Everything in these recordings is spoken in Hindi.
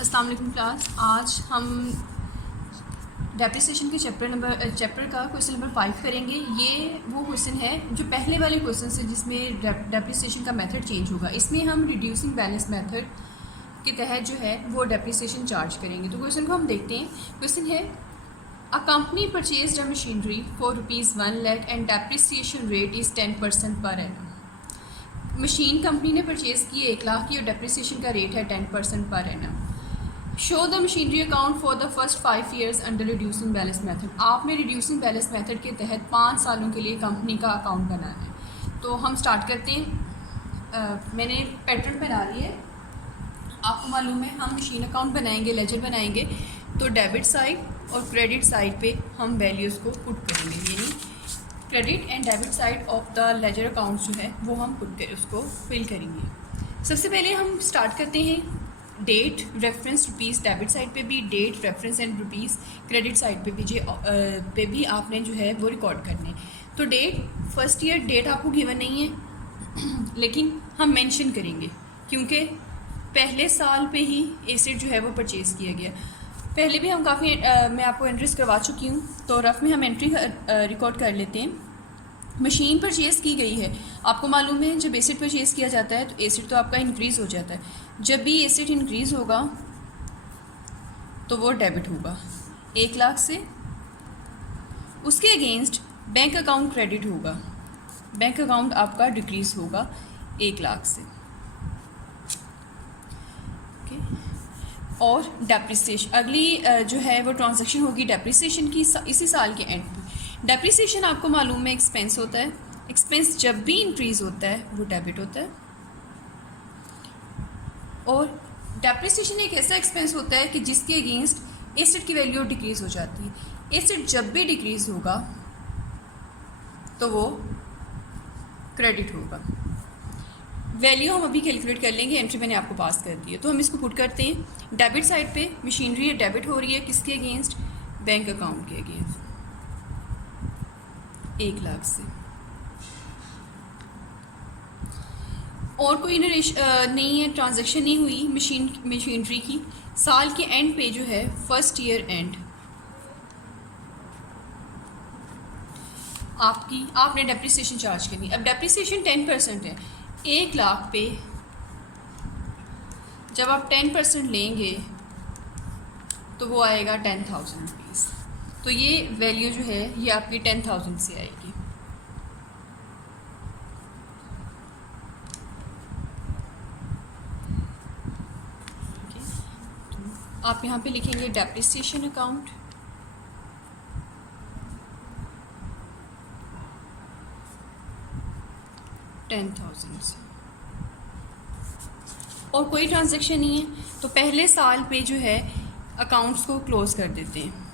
अस्सलाम वालेकुम क्लास। आज हम डेप्रिसिएशन के चैप्टर का क्वेश्चन नंबर 5 करेंगे। ये वो क्वेश्चन है जो पहले वाले क्वेश्चन से जिसमें डेप्रिसिएशन का मेथड चेंज होगा। इसमें हम रिड्यूसिंग बैलेंस मेथड के तहत जो है वो डेप्रिसिएशन चार्ज करेंगे। तो क्वेश्चन को हम देखते हैं। क्वेश्चन है a company purchased a machinery for ₹1 lakh and depreciation rate is 10% per annum. Machine company ने परचेज़ की 1 लाख की और डेप्रिसिएशन का रेट है 10% per annum. Show the machinery account for the first 5 years under reducing balance method. आपने रिड्यूसिंग बैलेंस मेथड के तहत 5 सालों के लिए कंपनी का अकाउंट बनाना है। तो हम स्टार्ट करते हैं। मैंने पैटर्न बना लिया है, आपको मालूम है हम मशीन अकाउंट बनाएंगे, लेजर बनाएंगे। तो डेबिट साइड और क्रेडिट साइड पे हम वैल्यूज़ को पुट करेंगे, यानी credit and debit side of the ledger account जो है वो हम पुट कर उसको फिल करेंगे। सबसे पहले हम स्टार्ट करते हैं date reference rupees debit side पे भी, date reference and rupees credit side पे भी आपने जो है वो रिकॉर्ड करने। तो डेट फर्स्ट ईयर डेट आपको गिवन नहीं है लेकिन हम मेंशन करेंगे क्योंकि पहले साल पे ही एसेट जो है वो परचेज़ किया गया। पहले भी हम काफ़ी मैं आपको एंट्रीज करवा चुकी हूँ, तो रफ में हम एंट्री रिकॉर्ड कर लेते हैं। मशीन परचेज़ की गई है। आपको मालूम है जब एसेट परचेज़ किया जाता है तो एसेट तो आपका इंक्रीज़ हो जाता है। जब भी एसेट इंक्रीज़ होगा तो वो डेबिट होगा 1 लाख से। उसके अगेंस्ट बैंक अकाउंट क्रेडिट होगा। बैंक अकाउंट आपका डिक्रीज़ होगा 1 लाख से। ओके, और डेप्रिसिएशन अगली जो है वो ट्रांजैक्शन होगी डेप्रिसिएशन की इसी साल के एंड पे। डेप्रिसिएशन आपको मालूम है एक्सपेंस होता है। एक्सपेंस जब भी इंक्रीज़ होता है वो डेबिट होता है। और डेप्रिसिएशन एक ऐसा एक्सपेंस होता है कि जिसके अगेंस्ट एसेट की वैल्यू डिक्रीज़ हो जाती है। एसेट जब भी डिक्रीज़ होगा तो वो क्रेडिट होगा। वैल्यू हम अभी कैलकुलेट कर लेंगे, एंट्री मैंने आपको पास कर दी है। तो हम इसको पुट करते हैं। डेबिट साइड पे मशीनरी डेबिट हो रही है किसके अगेंस्ट? बैंक अकाउंट के अगेंस्ट 1 लाख से। और कोई नहीं है, ट्रांजैक्शन नहीं हुई मशीनरी की। साल के एंड पे जो है फर्स्ट ईयर एंड आपने डेप्रिसिएशन चार्ज करनी। अब डेप्रिसिएशन 10% है। 1 लाख पे जब आप 10% लेंगे तो वो आएगा 10,000 रुपीज़। तो ये वैल्यू जो है ये आपकी 10,000 से आएगी। आप यहाँ पे लिखेंगे डेप्रिसिएशन अकाउंट $10,000 से। और कोई ट्रांजैक्शन नहीं है तो पहले साल पे जो है अकाउंट्स को क्लोज कर देते हैं।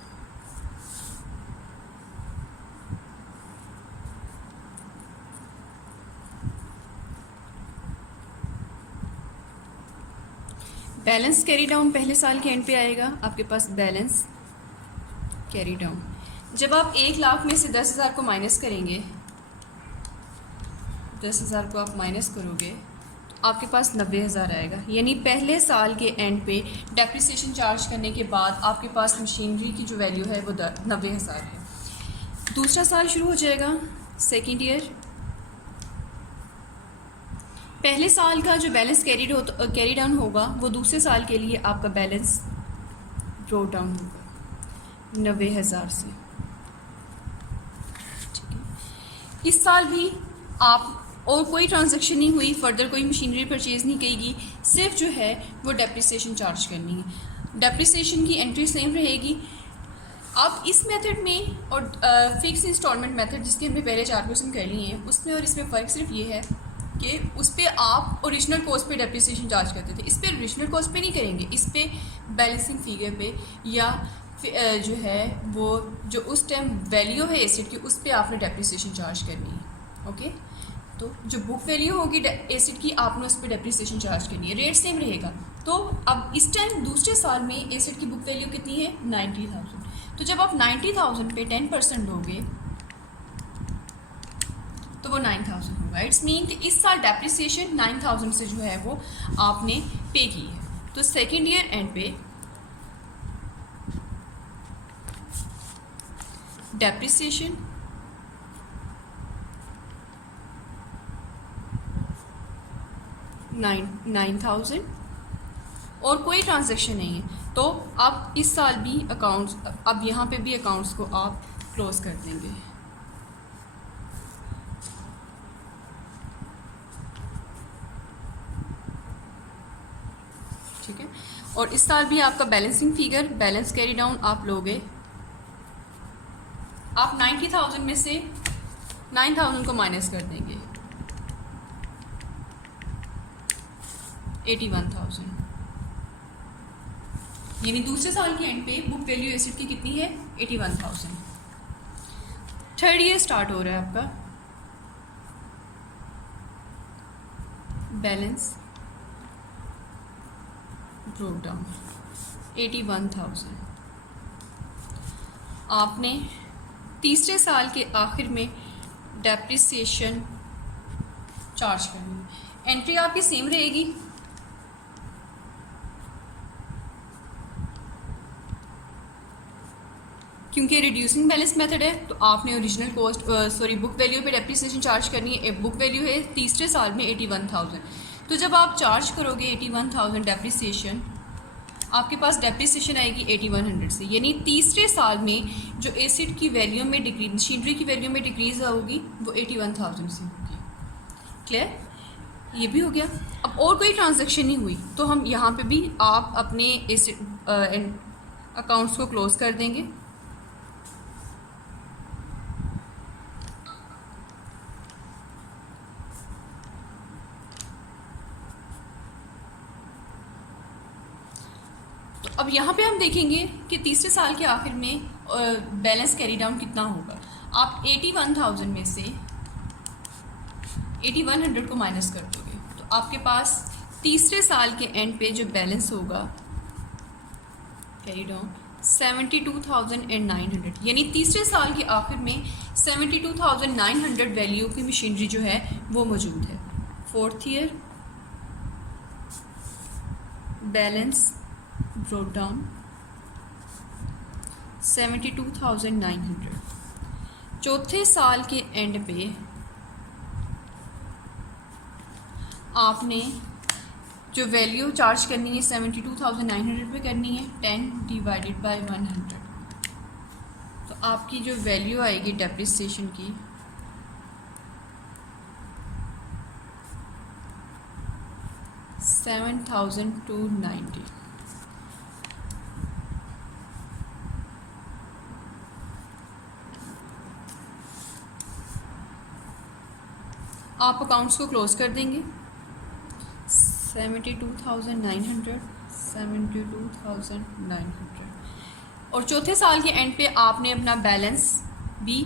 बैलेंस कैरी डाउन पहले साल के एंड पे आएगा आपके पास बैलेंस कैरी डाउन। जब आप 1 लाख में से 10,000 को माइनस करेंगे, 10,000 को आप माइनस करोगे तो आपके पास 90,000 आएगा। यानी पहले साल के एंड पे डेप्रिसिएशन चार्ज करने के बाद आपके पास मशीनरी की जो वैल्यू है वो 90,000 है। दूसरा साल शुरू हो जाएगा, सेकेंड ईयर। पहले साल का जो बैलेंस कैरी डाउन होगा वो दूसरे साल के लिए आपका बैलेंस ड्रॉ डाउन होगा 90,000 से। ठीक है, इस साल भी आप और कोई ट्रांजैक्शन नहीं हुई, फर्दर कोई मशीनरी परचेज़ नहीं करेगी, सिर्फ जो है वो डेप्रिसिएशन चार्ज करनी है। डेप्रिसिएशन की एंट्री सेम रहेगी। अब इस मेथड में और फिक्स इंस्टॉलमेंट मेथड जिसके हमने पहले 4 क्वेश्चन कर लिए हैं उसमें और इसमें फ़र्क सिर्फ ये है कि उस पर आप ओरिजिनल कॉस्ट पे डेप्रिसिएशन चार्ज करते थे। इस पर ओरिजिनल कॉस्ट पे नहीं करेंगे, इस पर बैलेंसिंग फिगर पे या जो है वो जो उस टाइम वैल्यू है एसेट की उस पर आपने डेप्रिसिएशन चार्ज करनी है। ओके, तो जो बुक वैल्यू होगी एसेट की आपने उस पर डेप्रिसिएशन चार्ज करनी है। रेट सेम रहेगा। तो अब इस टाइम दूसरे साल में एसेट की बुक वैल्यू कितनी है? 90,000। तो जब आप 90,000 पे 10% दोगे तो वो 9,000 होगा। इट्स मीन कि इस साल डेप्रिसिएशन 9,000 से जो है वो आपने पे की है। तो सेकेंड ईयर एंड पे डेप्रिसिएशन 9,000 और कोई ट्रांजैक्शन नहीं है, तो आप इस साल भी अकाउंट्स, अब यहाँ पे भी अकाउंट्स को आप क्लोज कर देंगे। ठीक है, और इस साल भी आपका balancing figure, balance carry down आप लोगे, आप 90,000 में से 9,000 को माइनस कर देंगे, 81,000, यानी दूसरे साल के एंड पे बुक वैल्यू एसेट की कितनी है, 81,000। थर्ड ईयर स्टार्ट हो रहा है आपका, बैलेंस ब्रोक डाउन 81,000। आपने तीसरे साल के आखिर में डेप्रिसिएशन चार्ज करनी है। एंट्री आपकी सेम रहेगी, क्योंकि रिड्यूसिंग बैलेंस मेथड है, तो आपने ओरिजिनल कॉस्ट बुक वैल्यू पे डेप्रिसिएशन चार्ज करनी है। बुक वैल्यू है तीसरे साल में 81,000, तो जब आप चार्ज करोगे 81,000 डेप्रिसिएशन, आपके पास डेप्रिसिएशन आएगी 8100 से, यानी तीसरे साल में जो एसेट की वैल्यू में डिक्रीज, मशीनरी की वैल्यू में डिक्रीज होगी वो 81,000 से होगी। क्लियर, ये भी हो गया। अब और कोई ट्रांजैक्शन नहीं हुई, तो हम यहाँ पे भी आप अपने एसेट अकाउंट्स को क्लोज कर देंगे। अब यहाँ पे हम देखेंगे कि तीसरे साल के आखिर में बैलेंस कैरी डाउन कितना होगा। आप 81,000 में से 8100 को माइनस कर दोगे, तो आपके पास तीसरे साल के एंड पे जो बैलेंस होगा कैरी डाउन 72,900, यानी तीसरे साल के आखिर में 72,900 वैल्यू की मशीनरी जो है वो मौजूद है। Fourth year balance broke down 72,900। चौथे साल के एंड पे आपने जो वैल्यू चार्ज करनी है 72,900 पे करनी है, 10 डिवाइडेड बाय 100, तो आपकी जो वैल्यू आएगी डेप्रिसिएशन की 7,290। आप अकाउंट्स को क्लोज कर देंगे। 72,900 72,900, और चौथे साल के एंड पे आपने अपना बैलेंस भी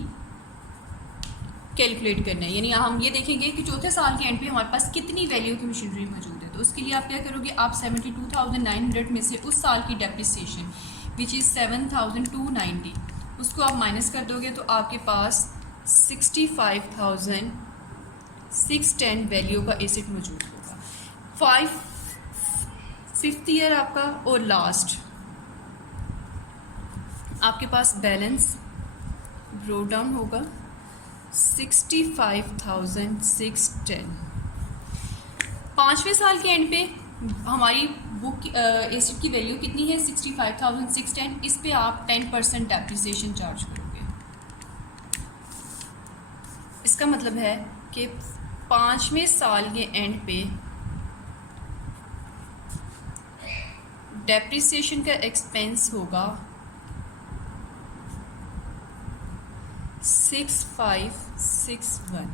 कैलकुलेट करना है, यानी हम ये देखेंगे कि चौथे साल के एंड पे हमारे पास कितनी वैल्यू की मशीनरी मौजूद है। तो उसके लिए आप क्या करोगे, आप 72,900 में से उस साल की डेप्रिसिएशन विच इज़ 7,290 उसको आप माइनस कर दोगे, तो आपके पास 65,610 वैल्यू का एसेट मौजूद होगा। फिफ्थ ईयर आपका और लास्ट, आपके पास बैलेंस ब्रोक डाउन होगा 65,610। पाँचवें साल के एंड पे हमारी बुक एसेट की वैल्यू कितनी है, 65,610। इस पे आप 10% डेप्रिसिएशन चार्ज करोगे। इसका मतलब है कि पाँचवें साल के एंड पे डेप्रिसिएशन का एक्सपेंस होगा 6561,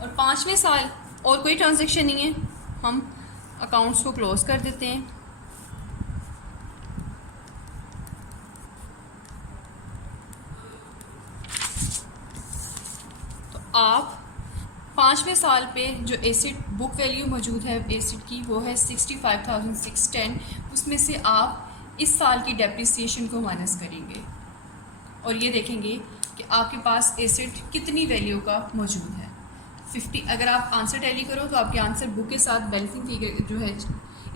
और पाँचवें साल और कोई ट्रांजैक्शन नहीं है, हम अकाउंट्स को क्लोज कर देते हैं। तो आप पाँचवें साल पे जो एसेट बुक वैल्यू मौजूद है एसेट की वो है 65,610, उसमें से आप इस साल की डेप्रिसिएशन को माइनस करेंगे और ये देखेंगे कि आपके पास एसेट कितनी वैल्यू का मौजूद है। 50। अगर आप आंसर टैली करो तो आपके आंसर बुक के साथ बैलेंसिंग फिगर जो है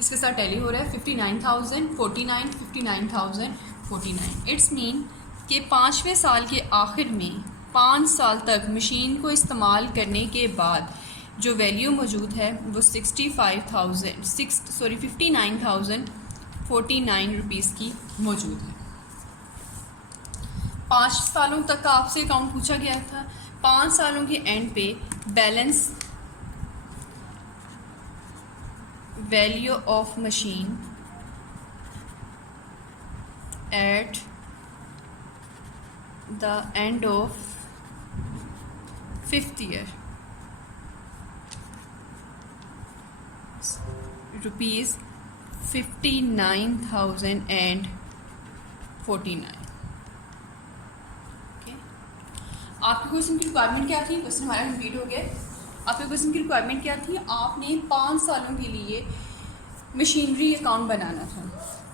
इसके साथ टैली हो रहा है 59,049, 59,049। इट्स मीन कि 5वें साल के आखिर में 5 साल तक मशीन को इस्तेमाल करने के बाद जो वैल्यू मौजूद है वो 59,049 रुपीज़ की मौजूद है। 5 सालों तक का आपसे अकाउंट पूछा गया था। 5 सालों के एंड पे balance value of machine at the end of 5th year ₹59,049। आपके क्वेश्चन की रिक्वायरमेंट क्या थी? क्वेश्चन हमारा कंप्लीट हो गया। आपके क्वेश्चन की रिक्वायरमेंट क्या थी? आपने 5 सालों के लिए मशीनरी अकाउंट बनाना था।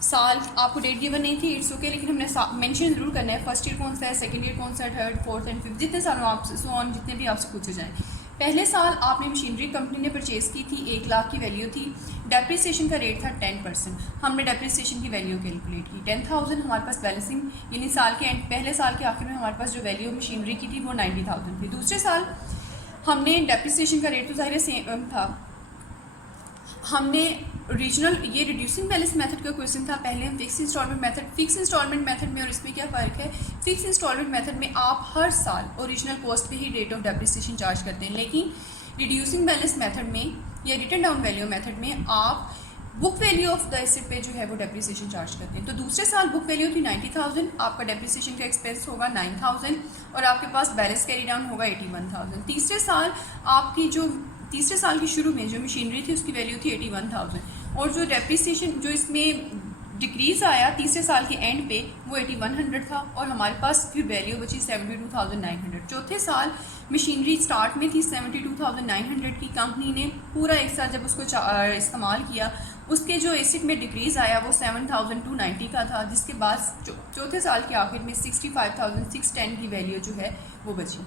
साल आपको डेट गिवन नहीं थी, इट्स ओके, लेकिन हमने मेंशन जरूर करना है फर्स्ट ईयर कौन सा है, सेकंड ईयर कौन सा है, थर्ड, फोर्थ एंड फिफ्थ, जितने सालों आपसे सो ऑन जितने भी आपसे पूछे जाएँ। पहले साल आपने मशीनरी कंपनी ने परचेज़ की थी, 1 लाख की वैल्यू थी। डेप्रिसिएशन का रेट था 10%। हमने डेप्रिसिएशन की वैल्यू कैलकुलेट की 10,000। हमारे पास बैलेंसिंग यानी साल के एंड पहले साल के आखिर में हमारे पास जो वैल्यू मशीनरी की थी वो 90,000 थी। दूसरे साल हमने डेप्रिसिएशन का रेट तो ज़ाहिर सेम था, हमने ओरिजिनल ये रिड्यूसिंग बैलेंस मेथड का क्वेश्चन था। पहले हम फिक्स इंस्टॉलमेंट मेथड में, और इसमें क्या फ़र्क है? फिक्स इंस्टॉलमेंट मेथड में आप हर साल ओरिजिनल कॉस्ट पे ही रेट ऑफ डेप्रिसिएशन चार्ज करते हैं, लेकिन रिड्यूसिंग बैलेंस मेथड में या रिटर्न डाउन वैल्यू मेथड में आप book value of the asset पे जो है वो डेप्रिसिएशन चार्ज करते हैं। तो दूसरे साल बुक वैल्यू थी 90,000, आपका डेप्रिसिएशन का एक्सपेंस होगा 9,000 और आपके पास बैलेंस कैरी डाउन होगा 81,000। तीसरे साल के शुरू में जो मशीनरी थी उसकी वैल्यू थी 81,000 और जो डेप्रिसिएशन जो इसमें डिक्रीज़ आया तीसरे साल के एंड पे वो 8100 था और हमारे पास फिर वैल्यू बची 72,900। चौथे साल मशीनरी स्टार्ट में थी 72,900 की। कंपनी ने पूरा एक साल जब उसको इस्तेमाल किया उसके जो एसेट में डिक्रीज़ आया वो 7,290 का था, जिसके बाद चौथे साल के आखिर में 65,610 की वैल्यू जो है वो बची।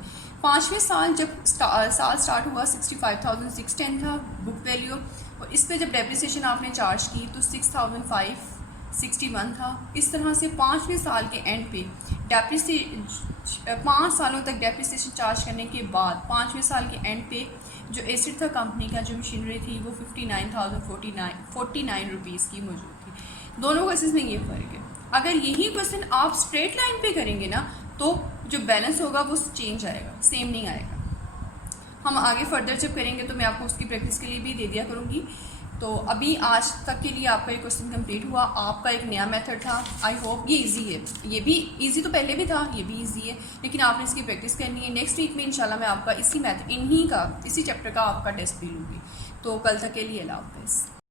5वें साल जब साल स्टार्ट हुआ 65,610 था बुक वैल्यू और इस पर जब डेप्रिसिएशन आपने चार्ज की तो 6,561 था। इस तरह से 5वें साल के एंड पे 5 सालों तक डेप्रिसिएशन चार्ज करने के बाद 5वें साल के एंड पे जो एसेट था कंपनी का, जो मशीनरी थी वो 59,049 रुपीज़ की मौजूद थी। दोनों केसेस में ये फ़र्क है। अगर यही क्वेश्चन आप स्ट्रेट लाइन पे करेंगे ना तो जो बैलेंस होगा वो चेंज आएगा, सेम नहीं आएगा। हम आगे फर्दर जब करेंगे तो मैं आपको उसकी प्रैक्टिस के लिए भी दे दिया करूँगी। तो अभी आज तक के लिए आपका ये क्वेश्चन कंप्लीट हुआ। आपका एक नया मेथड था, आई होप ये इजी है। ये भी इजी तो पहले भी था, ये भी इजी है, लेकिन आपने इसकी प्रैक्टिस करनी है। नेक्स्ट वीक में इंशाल्लाह मैं आपका इसी चैप्टर का आपका टेस्ट भी लूँगी। तो कल तक के लिए अल्लाह हाफ़िज़।